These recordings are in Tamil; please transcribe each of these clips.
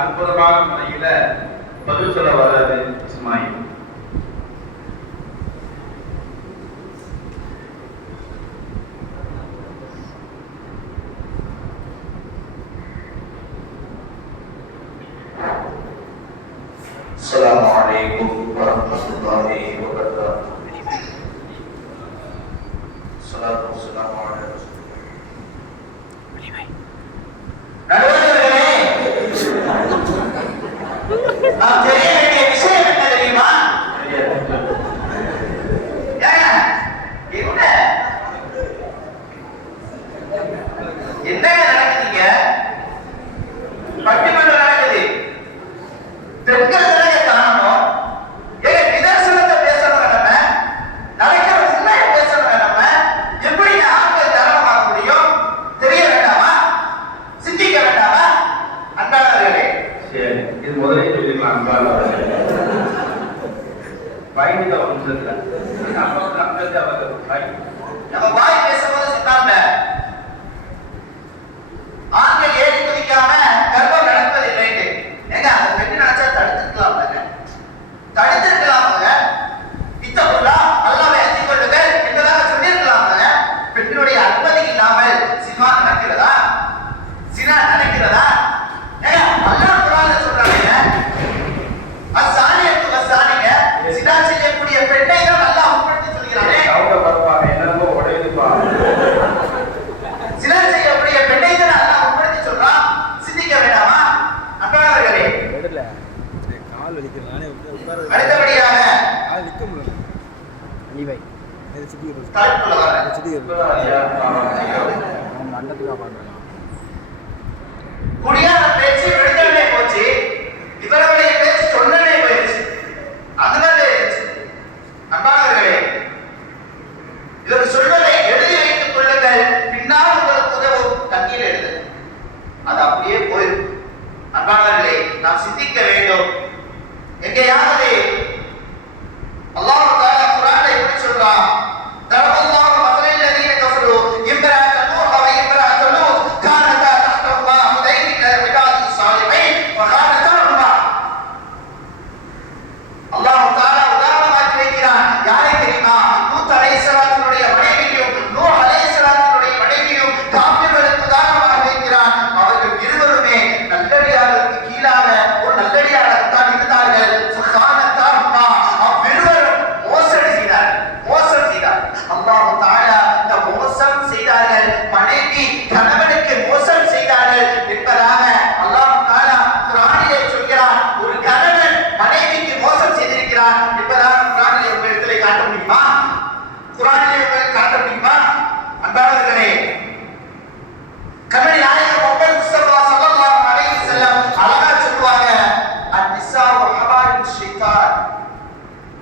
அற்புதமான முறையில பதில் சொல்ல வர்றாரு இஸ்மாயில் السلام عليكم ورحمة الله وبركاته الصلاة والسلام على رسول الله தெரிய வேண்டிய விஷயம் என்ன தெரியுமா? என்ன? என்னங்க நடக்குதுங்க? பட்டிமன்றம் நடக்குது பெண்கள் தானே காணணும் ஏங்க நிதர்சனத்தை பேசணும் நம்ம நடக்கிற உண்மையை பேசணும் நம்ம எப்படி ஆண்கள் தரமாக முடியும் தெரிய வேண்டாமா சிந்திக்க வேண்டாமா அன்பானவர்களே சரி இது முதலே சொல்லிடலாம் அன்பான பயணித்த ஒரு நிமிஷத்துல நம்ம நம்ம அவர் நம்ம வாய் பேசும்போது சொன்னாங்க ஆண்கள் ஏறி குதிக்காம கர்ப்பம் நடப்பதில்லைன்னு ஏங்க அந்த பெண்ணு நினைச்சா தடுத்துக்கலாம்லங்க தடுத்திருக்கலாம்ல இத்தகுல்லா அல்லாவை அஞ்சிக் கொள்ளுங்கள் என்பதாக சொல்லியிருக்கலாம்ல பெண்ணுடைய அனுமதி இல்லாமல் சினிமா நடக்கிறதா? சினா நடக்கிறதா ஏங்க அல்லாஹ் குர்ஆன்ல சொல்றாங்க அசானியத்து அசானிங்க சினா செய்யக்கூடிய பெண்ணை தான் அல்லாஹ் உட்படுத்தி சொல்கிறானே அவங்க பரவாயில்ல என்னமோ உடையுதுப்பா சிலர் செய்யக்கூடிய பெண்ணை தான் அல்லாஹ் உட்படுத்தி சொல்றான் சிந்திக்க வேண்டாமா அன்பானவர்களே இடத்துல கால் வலிக்கிறது நானே உட்கார உட்கார அடுத்தபடியாக கால் நிற்க முடியல அலிவை இது சுத்தி இருக்கு. தலைப்புல வரேன் இது சுத்தி இருக்கு. ஐயா, பாவம், ஐயா. இவை. மண்டத்துக்காக பார்க்குறான் குடியான பேச்சு போச்சு. பேச்சு சொன்னனே போயிடுச்சு. அது இவர் சொல்வதை எழுதி வைத்துக் கொள்ளுங்கள். பின்னால் உங்களுக்கு உதவும் தண்ணீர் எழுது. அது அப்படியே போயிடும். அன்பானவர்களே நாம் சிந்திக்க வேண்டும். எங்கேயாவது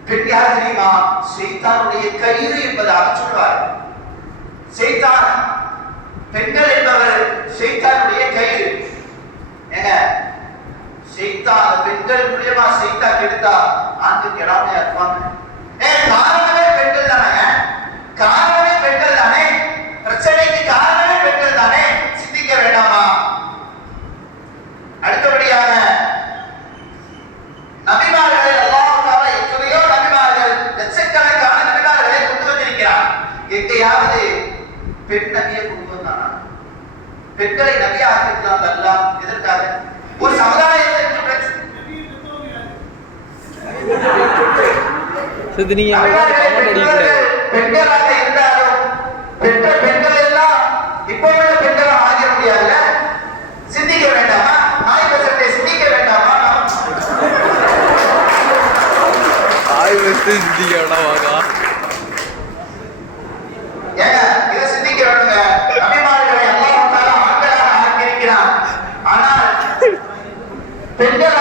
பெண் யார் தெரியுமா ஷைத்தானுடைய கயிறு என்பதாக சொல்வார் ஷைத்தான் பெண்கள் என்பவர் ஷைத்தானுடைய கயிறு. ஏங்க? ஷைத்தான் பெண்கள் மூலியமா ஷைத்தா கெடுத்தா ஆண்கள் கெடாமையா இருப்பாங்க. ஏ காரணமே பெண்கள் தானே? காரணமே பெண்கள் தானே? பிரச்சனைக்கு காரணமே பெண்கள் தானே சிந்திக்க வேண்டாமா அடுத்தபடியாக நபிமார்களை அல்லாஹ் தஆலா எத்தனையோ நபிமார்கள் லட்சக்கணக்கான நபிமார்களை கொண்டு வந்திருக்கிறார் எங்கேயாவது பெண் நபியை கொண்டு வந்தானா பெண்களை நபியா ஆக்கியிருக்கிறாங்க அல்லாஹ் எதற்காக ஒரு சமுதாயத்திற்கு பிரச்சனை சரி நீங்க கமெண்ட் அடிக்க பெற்றவர்கள் பெண்களாக இருந்தாலும் பெற்ற பெண்கள் எல்லாம் இப்போ உள்ள பெண்களா ஆகிட முடியாதுல்ல? சிந்திக்க வேண்டாமா? நாய் சிந்திக்க வேண்டாமா? சித்திக்கடா வாங்கா ஏங்க இதை சிந்திக்க வேண்டுங்க. நபிமார்களை ஆக்கியிருக்கிறான் ஆனால் பெண்களாக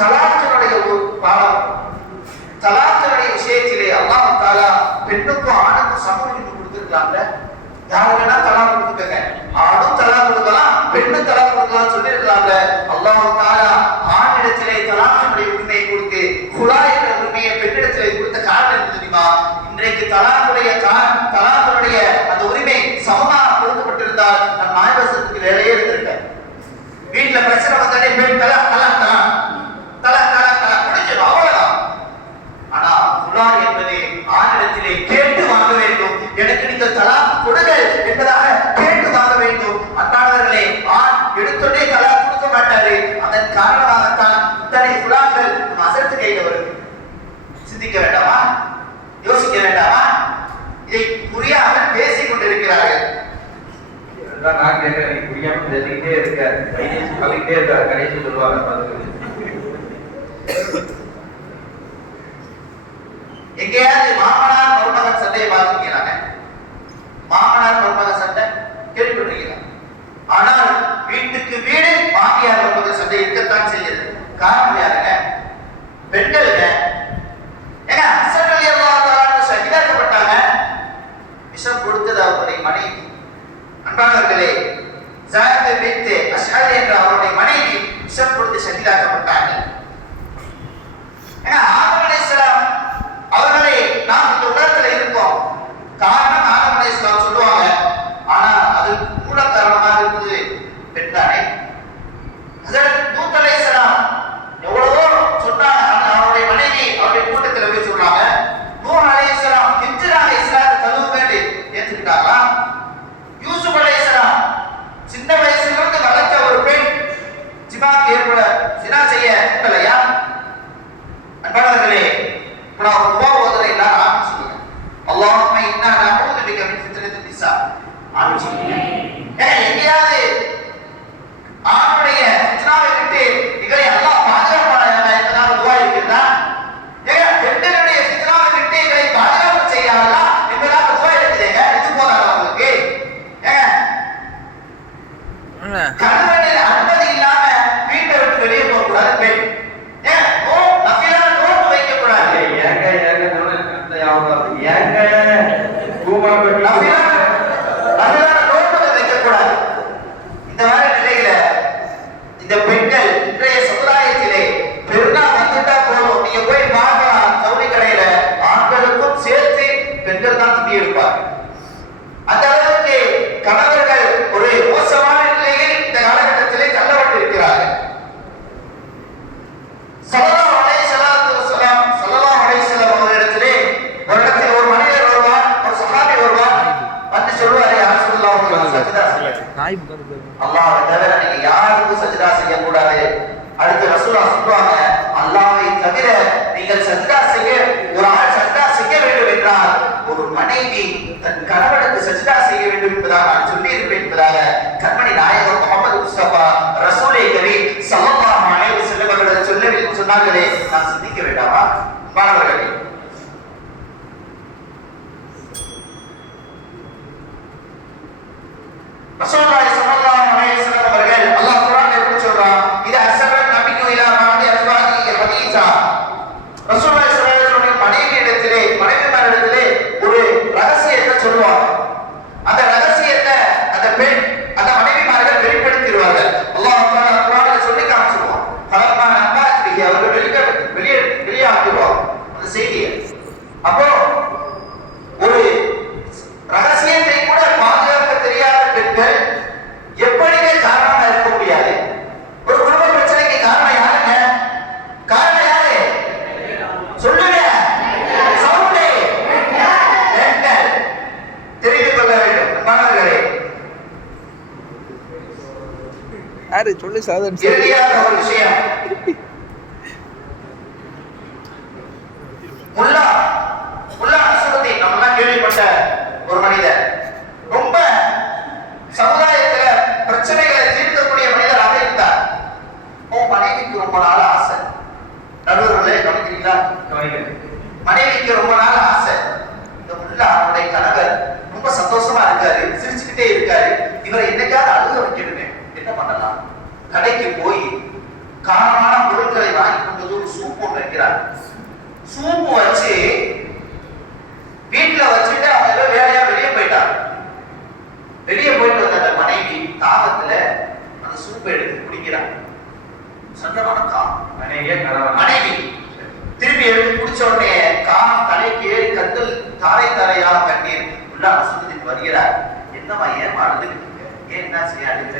தலாத்தினுடைய ஒரு பாடம். தலாத்தினுடைய விஷயத்திலே அல்லாஹ் தாலா பெண்ணுக்கும் ஆணுக்கும் சமம் என்று கொடுத்திருக்காங்க. யாரு வேணா தலா கொடுத்துக்கங்க. ஆணும் தலா கொடுக்கலாம் பெண்ணும் தலா கொடுக்கலாம் சொல்லியிருக்காங்க அல்லாஹ் தாலா ஆணிடத்திலே தலாத்தினுடைய உரிமையை கொடுத்து குழா என்ற உரிமையை பெண்ணிடத்திலே கொடுத்த காரணம் தெரியுமா? இன்றைக்கு தலாத்துடைய காரணம் காரணமாகத்தான் இத்தனை குழாங்கள் அசத்து கையில் வருது சிந்திக்க வேண்டாமா? யோசிக்க வேண்டாமா? இதை புரியாமல் பேசிக் கொண்டிருக்கிறார்கள். நான் கேட்கிறேன் புரியாம தெரிஞ்சுக்கிட்டே இருக்க. சொல்லிக்கிட்டே இருக்காரு கடைசி சொல்லுவாங்க எங்கேயாவது மாமனார் மருமகன் சண்டையை ஏங்க? பூமா பெட்டா என்பதற்காக கண்மணி நாயகம் முகமது முஸ்தபா ரசூலை கவி சமமாக அனைத்து செல்லவர்களிடம் சொல்லவில்லை சொன்னார்களே. நான் சிந்திக்க வேண்டாமா? மாணவர்களே. ரசோல்லா அப்போ ஒரு ரகசியத்தை கூட பாதுகாக்க தெரியாத பெண்கள் எப்படிங்க காரணமா இருக்க முடியாது. ஒரு குடும்ப பிரச்சனைக்கு காரணம் யாருங்க? காரணம் யாரு? சொல்லுங்க. சவுண்டே. தெரிந்து கொள்ள வேண்டும். மாணவர்களே. யாரு? சொல்லு சாதன் இறுதியாக ஒரு விஷயம். மனைவிக்கு. ரொம்ப நாள் ஆசை. இந்த உள்ள அவனுடைய கணவர் ரொம்ப சந்தோஷமா இருக்காரு சிரிச்சுக்கிட்டே இருக்காரு. இவரை என்னைக்காவது அழுக வைக்கணுமே. என்ன பண்ணலாம்? கடைக்கு போய் காரமான பொருட்களை வாங்கி கொண்டு வந்து ஒரு சூப் ஒன்று வைக்கிறார். சூப் வச்சு வீட்டுல வச்சுட்டு அவங்க எல்லாம் வேலையா வெளியே போயிட்டாங்க வெளியே போயிட்டு வந்த அந்த மனைவி தாபத்துல அந்த சூப்பை எடுத்து குடிக்கிறாங்க சண்டமான கா மனைவி. திருப்பி எழுந்து குடிச்ச உடனே காம் தலைக்கு ஏறி கத்தல் தாரை தாரையாக கண்ணீர். உள்ள ஆஸ்பத்திரிக்கு வருகிறார். என்னம்மா ஏமா அழுதுகிட்டு ஏன் என்ன செய்ய அழுகிற?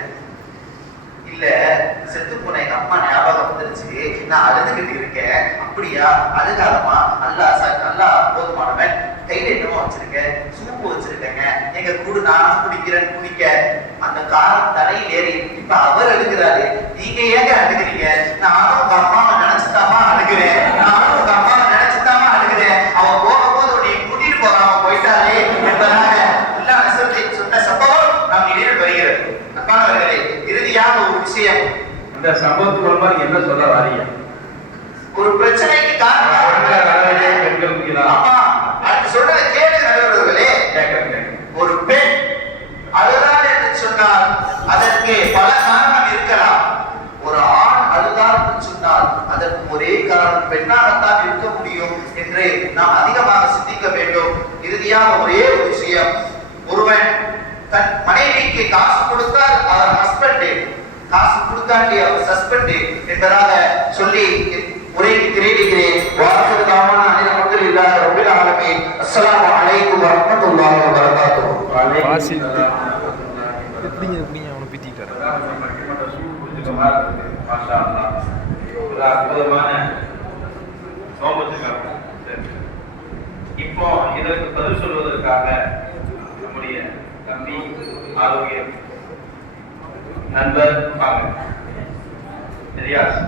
இல்ல செத்து போன எங்க அம்மா ஞாபகம் வந்துருச்சு. நான் அழுதுகிட்டு இருக்கேன். அப்படியா? அழுகாதமா அல்லா ச- அல்லா போதுமானவன். கையில என்னமோ வச்சிருக்கேன் சூப்பு வச்சிருக்கேங்க. எங்க கூடு நானும் குடிக்கிறேன் குடிக்க. அந்த காரம் தலையில் ஏறி இப்ப அவர் அழுகிறாரு. நீங்க ஏங்க அழுகிறீங்க? நானும் உங்க அம்மாவை நினைச்சுதாமா அழுகிறேன் நானும் உங்க அம்மாவை நினைச்சுதாமா அழுகிறேன் அவ போகும்போது உன்னை கூட்டிட்டு போகாம போயிட்டாலே என்பதாக எல்லா நெசத்தை சொன்ன சம்பவம் நம் நினைவில் வருகிறது அன்பானவர்களே இறுதியாக ஒரு விஷயம் இந்த சம்பவத்துக்கு மூலமா நீங்க என்ன சொல்ல வாரீங்க? ஒரு பிரச்சனைக்கு காரணம் பெண்கள் ஆமா. அடுத்து சொல்றதை கேளு நடுவர்களே ஒரு பெண் அழுதாள் என்று சொன்னால் அதற்கு பல காரணம் இருக்கலாம். ஒரு ஆண் அழுதாள் என்று சொன்னால் அதற்கு ஒரே காரணம் பெண்ணாகத்தான் இருக்க முடியும் என்று நாம் அதிகமாக சிந்திக்க வேண்டும். இறுதியாக ஒரே ஒரு விஷயம். ஒருவன் தன் மனைவிக்கு காசு கொடுத்தால் அவர் ஹஸ்பண்ட் காசு கொடுத்தாண்டி அவர் சஸ்பெண்ட் என்பதாக சொல்லி உரைக்கு திரையிடுகிறேன் வாசல் தாமான அனைத்து இல்லாத ரபில் ஆலமீன் அஸ்ஸலாமு அலைக்கும் வரஹ்மத்துல்லாஹி வபரகாத்துஹு வாசித்து. எப்படிங்க எப்படிங்க அவனை பித்திட்டாரு மாஷா அல்லாஹ். ஒரு அற்புதமான நோபத்துக்காக இப்போ இதற்கு பதில் சொல்வதற்காக நம்முடைய தம்பி ஆரோக்கியம் நண்பர் வாங்க ரியாஸ்